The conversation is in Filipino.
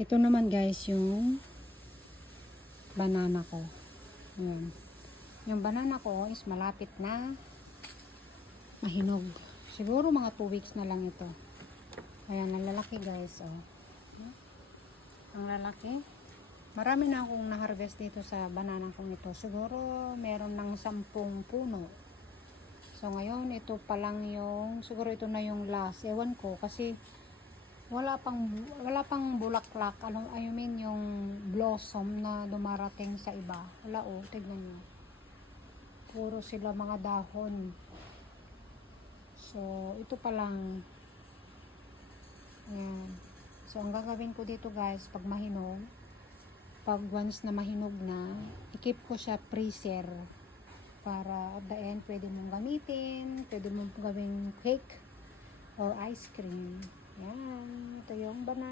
Ito naman guys yung banana ko. Ayan. Yung banana ko is malapit na mahinog. Siguro mga 2 weeks na lang ito. Ayan, ang lalaki guys. Oh. Ang lalaki. Marami na akong na-harvest dito sa banana kong ito. Siguro meron ng 10 puno. So ngayon, ito pa lang yung, siguro ito na yung last. Ewan ko kasi wala pang bulaklak. I mean yung blossom na dumarating sa iba. Wala oh, tignan nyo. Puro sila mga dahon. So ito pa lang. Ayan. So ang gagawin ko dito guys, pag mahinog, pag once na mahinog na, i-keep ko siya freezer. Para at the end, pwede mong gamitin, pwede mong gawing cake or ice cream. Yan. Ito yung banana.